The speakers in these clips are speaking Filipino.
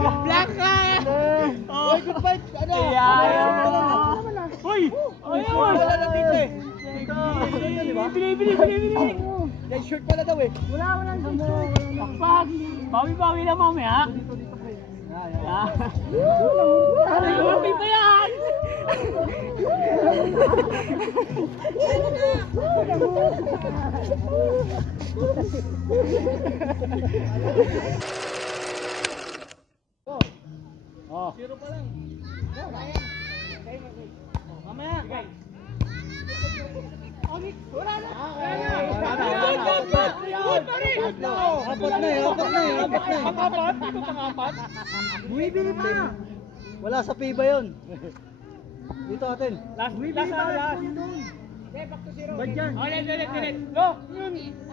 Black ka! Uy, good fight! Ano? Uy! Wala lang dito eh. Bili! Yan, short pala daw eh. Wala shoot. Pakpak! Bawi-bawi lang mamaya. Lumapit pa yan! Zero pa lang. Mamaya. Wala na. Apat na. Bumibili pa. Wala sa piba yun. Dito atin. Last. Back to zero. Ba't yan? Ulit. Go!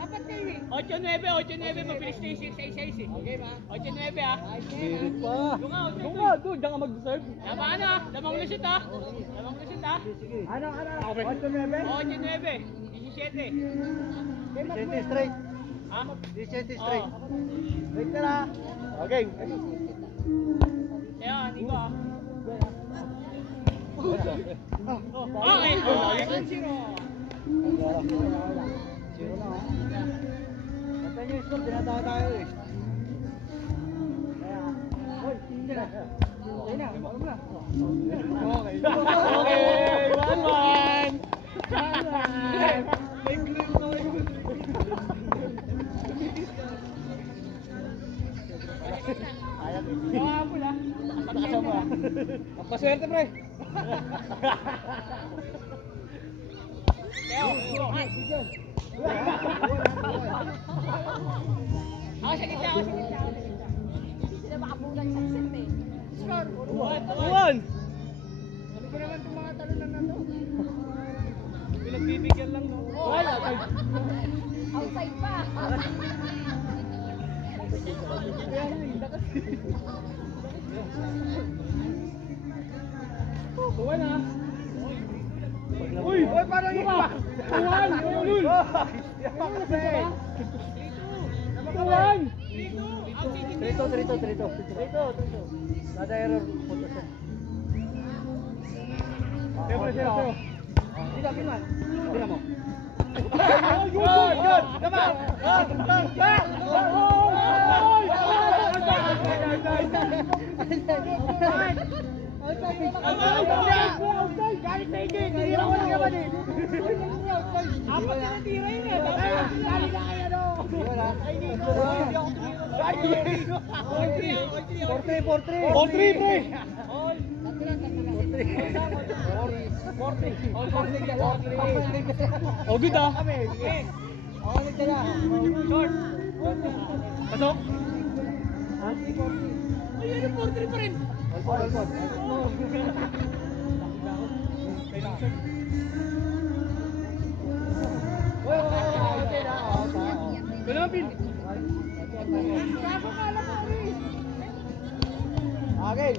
Apat kayo eh. 8-9, mabilis na yung 6-6 eh. Okay ba? 8-9 ah. Birit pa. Doon ka, doon ka mag-deserve. Tama na, lamang lusot ah. Sige. Ano? 8-9. 8-9? 17. Decente straight. Ha? Decente straight. Oh. Straight na na. Okay. Kaya, hindi ko ah. Okay. Zero na ha. Pantay niyo yung score, dinatawa tayo eh. Hoy, hindi na. Okay na, alam na. Okay. Okay, 1-1. May glue na yun. Ayan eh. Gawa mo na. Nakasama. Paswerte pre. Teo, ako sa gitna. Sila makabulan sa set eh. Score. Uwan. Ano ko naman itong mga talunan na to? Pinagbibigyan lang no. Wala. Outside pa. Tuwa na. Uy, parang iba. Tuwan! Ulul! Tuwan! Trito. Nada error punto siya. Siyempre. Tidak piman. Tidak mo. Good. Tama. Galit na hindi. Hindi ako nagaman eh. Apat na natira yun eh. Dali na kayo no. Ay, hindi ako tumira. 4-3 pre. Oh, good ah. Short. Pasok. Ayun yung 4-3 pa rin. Ganapin. Okay.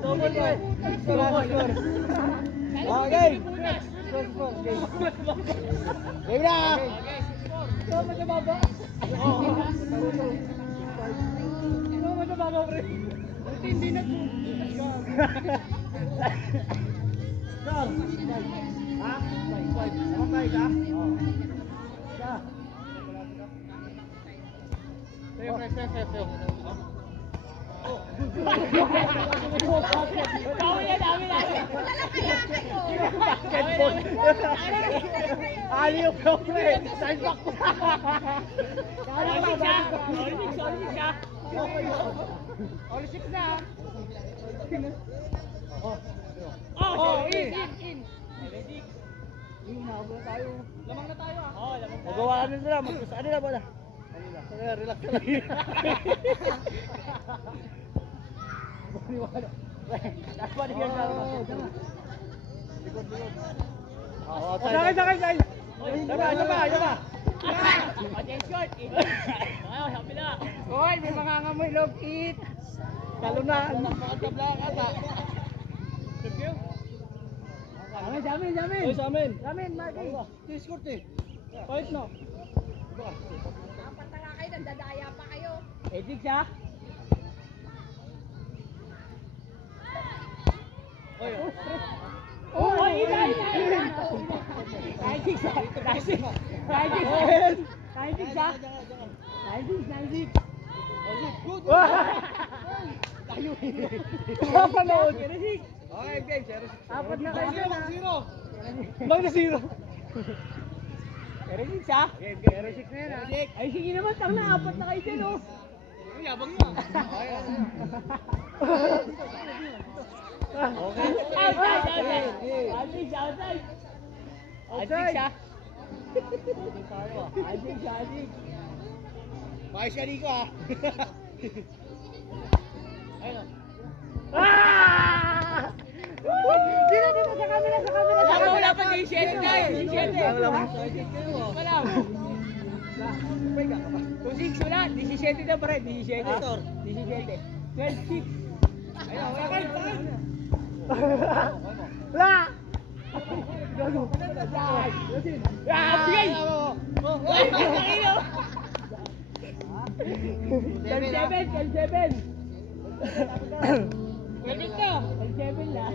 Double boy. Score. Okay. Score. Game na. Tama sa baba. Tama sa baba, pre. Hindi na po. Score. Ha? 5. Namatay ka? Oo. Siya. Sayo. Dami na. Basketball. Aliw ko, pre. Side back ko. Sorry siya. All 6 na. Oh, in. Lamang na tayo ah. Oh, lamang na. Magawa na sila. Ano na ba na? Relax ka lang. Dapat diyan ka. Likod. Sakay. Tama. Attention. Ayaw, sabi na. Hoy, may mga ngamoy log eat. Talo na. Makagabla ka ata. Ano Jamin, Jamin. Ay, sa amin. Jamin, Marky. Discord eh. Fight na. Dapat na nga kayo, nandadaya pa kayo. Edit siya. Oy, Oh, ina. Kahit siya. Good. Tayo. Napanood. Okay, game. 0-6. Apat na kayo dyan, ah. 0. -0. Pero yun siya. Game. 0-6 na yan ah. Ay, sige naman, tang na, apat na kayo dyan, oh. Ang yabang mo. Outside. Maayos ka Nico ah. Ayun. Dito, sa camera. Wala pa, 17 tayo, 17. Wala. 2-6 wala, 17 na pa rin, 17. 17. 12-6. Ayun, sakay. Wala! Bigay! L7! Welcome ka. L7 lang.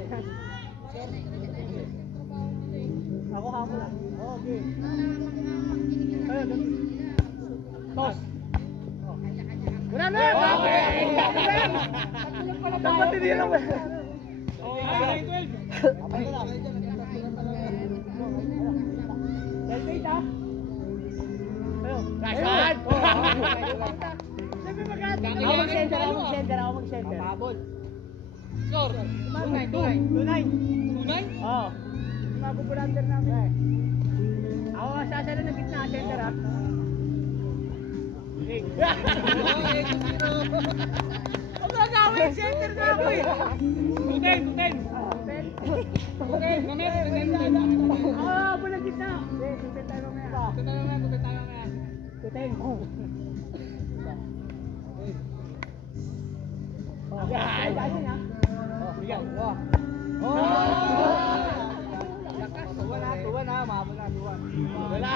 Ako hamo lang. Okay. Toss! Wala na! Okay! Dapat hindi lang ba? Okay, 12. Helmet ah! Ayun. Rashad! Ako mag-center. Mabot. Score. 2-9. 2-9. Oo. Mabubulander namin. Ako sasara na gitna, center ah. Huwag gagawin, center na ako eh. 2-10. Okay, Ah, bulag gitna. Hindi, tutay tayo mamaya. 2-10. Ay, dahil na. Bigyan. Tuwan na, mahabol na, tuwan. Wala.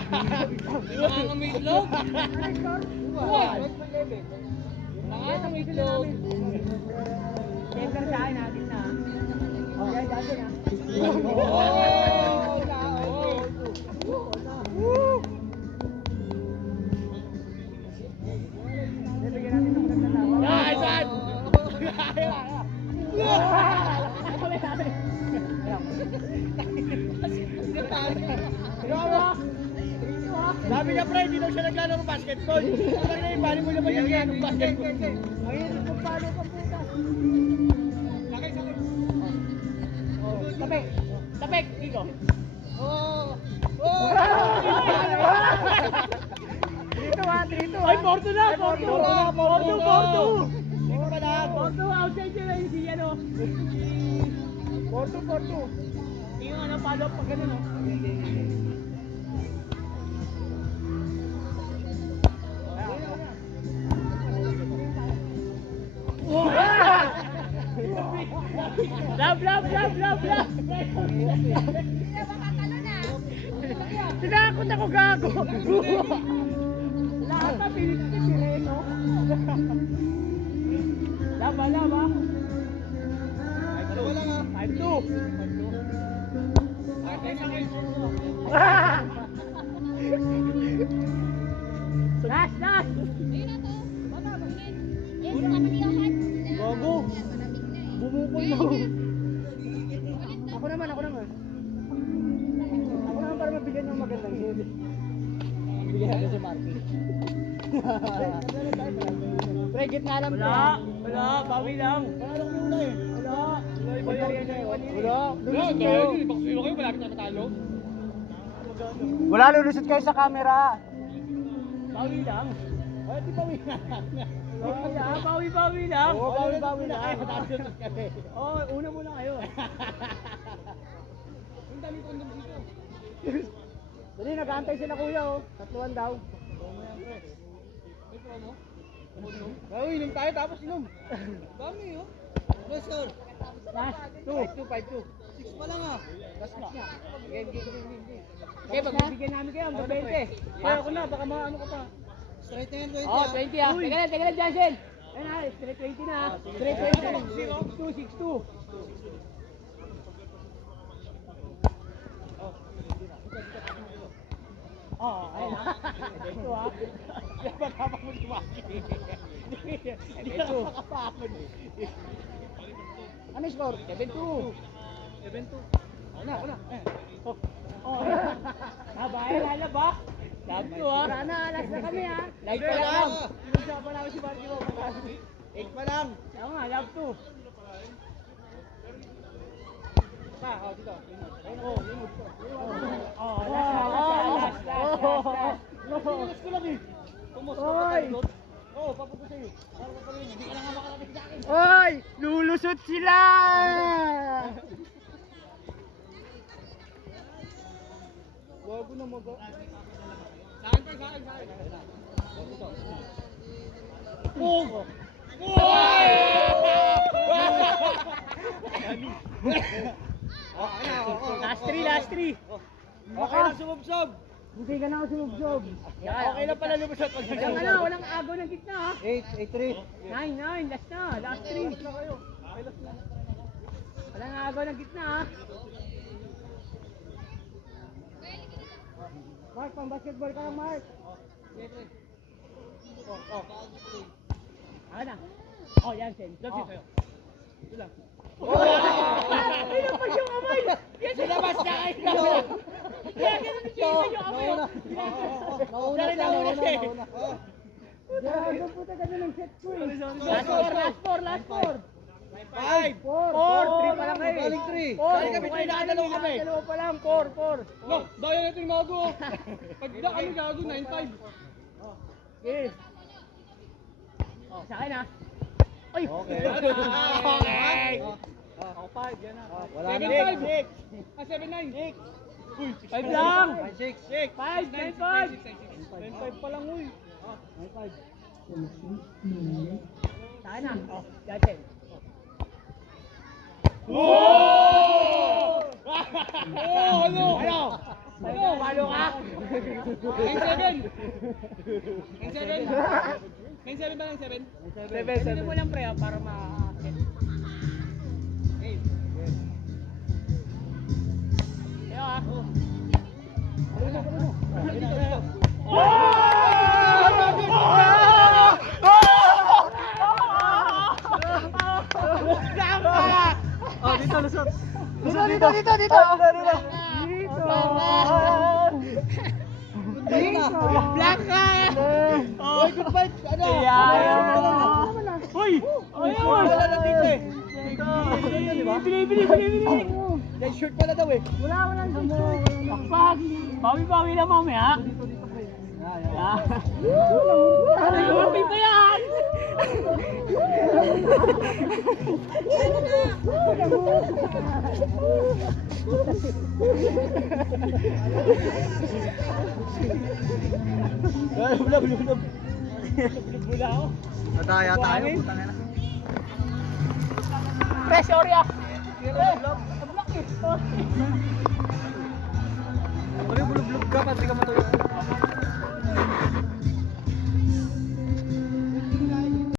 Nangangamidlog. Tuwan. Nangangamidlog. Center sa akin, gitna. Okay, dahil na. Bigyan natin ng magandang tawa. Sabi niya pre, hindi daw siya naglalaro basketball. Sabi na yung bali mo naman yung naglalaro basketball. Mahirap kung paano ka puta. Tapik, Nico. Trito. Ay, Porto na. Porto. Hindi ko pa lahat. Porto, outside yun ay si ano. Porto. Yung ano, follow up pag ganun, oh. Love. Hindi na makakalo na. Tinakot ako gago. Lahat na pilit si Pireno. Laba. 5-2. Last. Ayun na to. Baba, bumingin. Yes, manamiyakan. Gago. Malamig na eh. Bumukol mo. Ulit na. Ako naman. Ako naman para mabigyan ng magandang hit. Bigyan natin si Marky. Pre, gitna lang. Wala. Bawi lang. Wala. Wala, lulusot kayo sa camera. Bawi lang. Ay, di bawi na. Bawi lang. Oo, bawi na. Ay, matasunod kami. Oo, una muna kayo. Ang dami kong dito. Dali, nag-aantay sila kuya, oh. 3-1 daw. May promo? Uy, inom tayo tapos inom. Dami oh. No sir. Last 2. 5-2. 6 pa lang ah. Last Okay, pagbibigyan namin kayo hanggang 20. Kaya ko na, baka maano ka pa. Straight na yan, 20. Oh, 20 ah. Teka lang, Jansen. Ayun na, straight 20 na. Straight 20. 6-2. Oh, ayun na. Ito ah. Dapat habang mo lumaki. Hindi ka nakakapakon. Ano score? 7-2. 7-2. Ako na. Oh, babae, lalabak. Love to ah. Sana, alas na kami ah. Live pa lang. Pinagsapan namin si Marky mo. 8 pa lang. Oo nga, love to. Pa, dito. Oh, last. Pinulos ko lang eh. Oy! Oo, papunta sa'yo. Para ka pa rin, hindi ka na nga makalapit sa akin. Oy! Lulusot sila! Wago na maga. Oh! Last three. Okay lang sumubsob. Hindi ka na ako sumubsob. Okay lang pala lumusot pag Walang agaw ng gitna ha. 8-3. 9, last na. Last 3. Walang agaw ng gitna ha. Mark, pang basketball ka lang, Mark. Ano na? Oh, yan, Sen. Love sa'yo. Ito lang. Ayun pa yung kamay! Yan, Silabas na kayo! Yan, ganun yung kamay! Nauna siya. Yan, puta ka ng set ko eh. Last four. 5! 4, 3 pa lang kayo. Galing 3. Galing kami, three, nakadalawa kami. Dalawa pa lang, 4. No, daya natin mago. Pag da kami gago, 9-5. Yes. Oh, sa akin ah. Ay! Okay. Okay! Ako 5, yan na. Wala na. 7-5! Ah, 7-9! 5 lang! 6. 5, 9-5 pa lang, uy. 9-5. Sa akin ah. Oh, Jachen. Oh! Ano? Palo ka? 9-7! 9-7 ba lang? 7? Sabihin mo lang pre para ma-hit. Ayo ah. Oh, dito lusot. Dito. Black ka! Oy, good fight. Ano? Uy! Wala na dito eh. Bili! Yan, short pala daw eh. Wala Pakpak! Bawi-bawi lang mamaya. Ano yung pa yan? Bulab. Bula ako. Nataya tayo. Pre, sorry ah. Bulab ka, pati ka matulog.